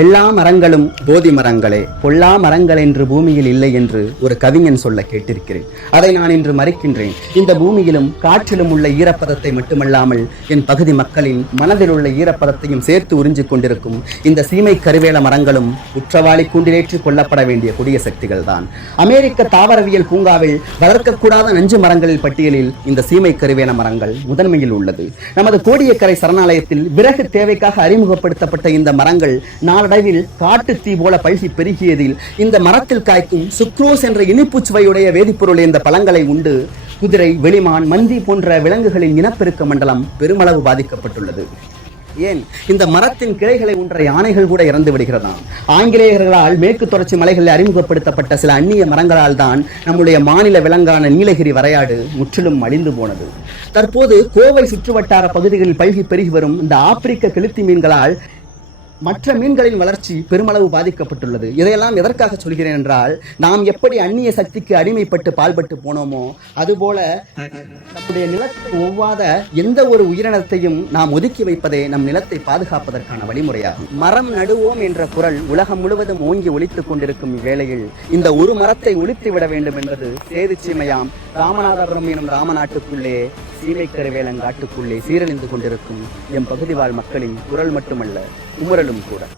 எல்லா மரங்களும் போதி மரங்களே, பொல்லா மரங்கள் என்று பூமியில் இல்லை என்று ஒரு கவிஞன் சொல்ல கேட்டிருக்கிறேன். அதை நான் இன்று மறைக்கின்றேன். இந்த பூமியிலும் காற்றிலும் உள்ள ஈரப்பதத்தை மட்டுமல்லாமல் என் பகுதி மக்களின் மனதில் உள்ள ஈரப்பதத்தையும் சேர்த்து உறிஞ்சிக் கொண்டிருக்கும் இந்த சீமை கருவேல மரங்களும் குற்றவாளி கூண்டிலேற்றி கொல்லப்பட வேண்டிய கொடிய சக்திகள் தான். அமெரிக்க தாவரவியல் பூங்காவில் வளர்க்கக்கூடாத நஞ்சு மரங்களில் பட்டியலில் இந்த சீமை கருவேல மரங்கள் முதன்மையில் உள்ளது. நமது கோடியக்கரை சரணாலயத்தில் விறகு தேவைக்காக அறிமுகப்படுத்தப்பட்ட இந்த மரங்கள் நாளடைவில் காட்டு தீ போல பல்கி பெருகியதில் இந்த மரத்தில் காய்க்கும் சுக்ரோஸ் என்ற இனிப்பு சுவையுடைய வேதிப்பொருள் இந்த பழங்களை உண்டு குதிரை, வெளிமான், மந்தி போன்ற விலங்குகளின் இனப்பெருக்க மண்டலம் பெருமளவு பாதிக்கப்பட்டுள்ளது. ஏன் இந்த மரத்தின் கிளைகளை உன்ற யானைகள் கூட இறந்து விடுகிறதாம். ஆங்கிலேயர்களால் மேற்கு தொடர்ச்சி மலைகளில் அறிமுகப்படுத்தப்பட்ட சில அந்நிய மரங்களால் தான் நம்முடைய மாநில விலங்கான நீலகிரி வரையாடு முற்றிலும் அழிந்து போனது. தற்போது கோவை சுற்றுவட்டார பகுதிகளில் பல்கி பெருகி வரும் இந்த ஆப்பிரிக்க கெளுத்தி மீன்களால் மற்ற மீன்களின் வளர்ச்சி பெருமளவு பாதிக்கப்பட்டுள்ளது. இதையெல்லாம் எதற்காக சொல்கிறேன் என்றால், நாம் எப்படி அந்நிய சக்திக்கு அடிமைப்பட்டு பால்பட்டு போனோமோ அதுபோல நம்முடைய நிலத்தை ஒவ்வாத எந்த ஒரு உயிரினத்தையும் நாம் ஒதுக்கி வைப்பதே நம் நிலத்தை பாதுகாப்பதற்கான வழிமுறையாகும். மரம் நடுவோம் என்ற குரல் உலகம் முழுவதும் ஓங்கி ஒலித்துக் கொண்டிருக்கும் வேளையில் இந்த ஒரு மரத்தை ஒழித்து விட வேண்டும் என்பது சேது சீமையாம் ராமநாதபுரம் எனும் ராமநாட்டுக்குள்ளே சீமை கருவேலங்காட்டுக்குள்ளே சீரழிந்து கொண்டிருக்கும் எம் பகுதி வாழ் மக்களின் குரல் மட்டுமல்ல, குமுறலும் கூட.